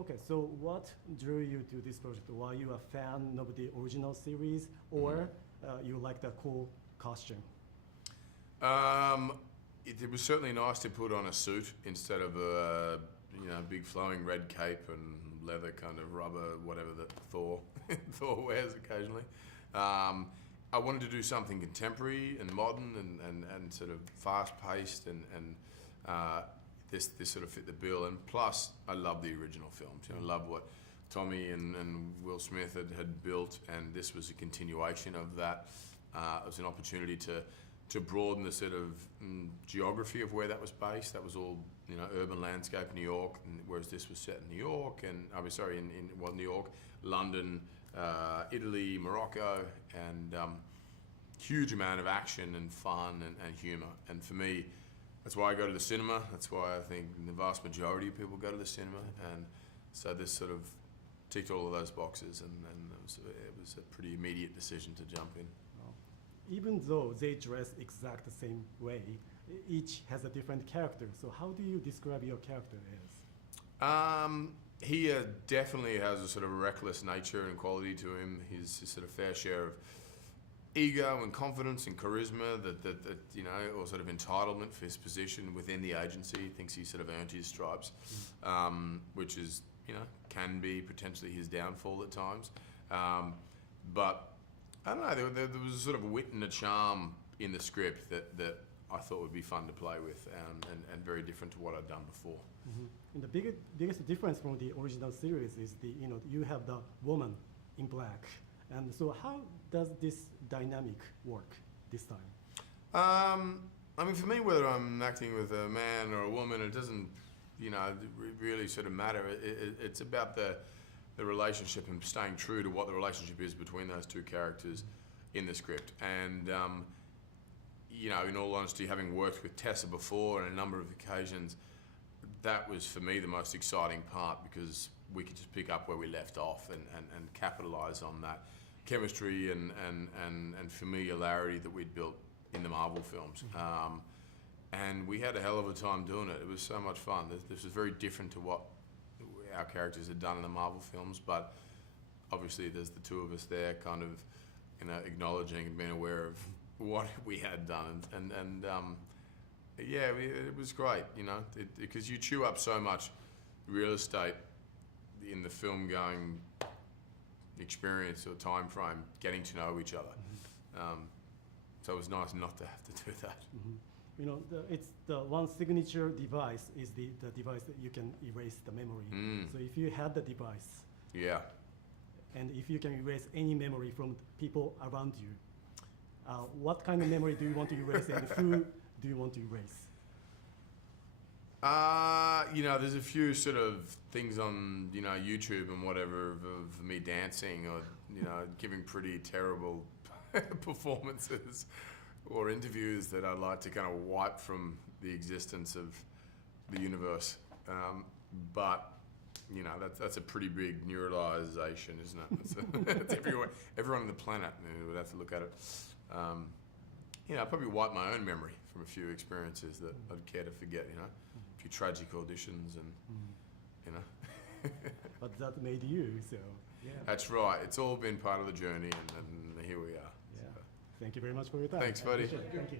Okay, so what drew you to this project? Were you a fan of the original series, or you like the cool costume? It was certainly nice to put on a suit instead of a big flowing red cape and leather kind of rubber, whatever that Thor wears occasionally. I wanted to do something contemporary and modern and sort of fast paced and this sort of fit the bill. And plus, I love the original films. I love what Tommy and Will Smith had built, and this was a continuation of that. It was an opportunity to broaden the sort of geography of where that was based. That was all urban landscape, New York, whereas this was set in New York, and New York, London, Italy, Morocco, and huge amount of action and fun and humour. And for me, that's why I go to the cinema. That's why I think the vast majority of people go to the cinema. And so this sort of ticked all of those boxes, and it was a pretty immediate decision to jump in. Even though they dress exact the same way, each has a different character. So how do you describe your character as? He definitely has a sort of reckless nature and quality to him. He's sort of fair share of ego and confidence and charisma that or sort of entitlement for his position within the agency. He thinks he sort of earned his stripes, which is can be potentially his downfall at times. But I don't know, there was a sort of wit and a charm in the script that I thought would be fun to play with and very different to what I'd done before. Mm-hmm. And the biggest difference from the original series is you have the woman in black. And so how does this dynamic work this time? I mean, for me, whether I'm acting with a man or a woman, it doesn't really sort of matter. It's about the relationship and staying true to what the relationship is between those two characters in the script. And in all honesty, having worked with Tessa before on a number of occasions, that was for me the most exciting part, because we could just pick up where we left off and capitalize on that chemistry and familiarity that we'd built in the Marvel films. And we had a hell of a time doing it. It was so much fun. This was very different to what our characters had done in the Marvel films, but obviously there's the two of us there kind of acknowledging and being aware of what we had done, and it was great, because you chew up so much real estate in the film going experience or time frame, getting to know each other. So it was nice not to have to do that. It's the one signature device is the device that you can erase the memory. So if you had the device, and if you can erase any memory from people around you, what kind of memory do you want to erase, and who do you want to erase? There's a few sort of things on YouTube and whatever of me dancing or giving pretty terrible performances or interviews that I'd like to kind of wipe from the existence of the universe. But that's a pretty big neuralization, isn't it? It's everywhere. Everyone on the planet would have to look at it. I'd probably wipe my own memory from a few experiences that I'd care to forget. A few tragic auditions and But that made you, so yeah. That's right. It's all been part of the journey, and here we are. Yeah. So. Thank you very much for your time. Thanks, buddy. Thank you.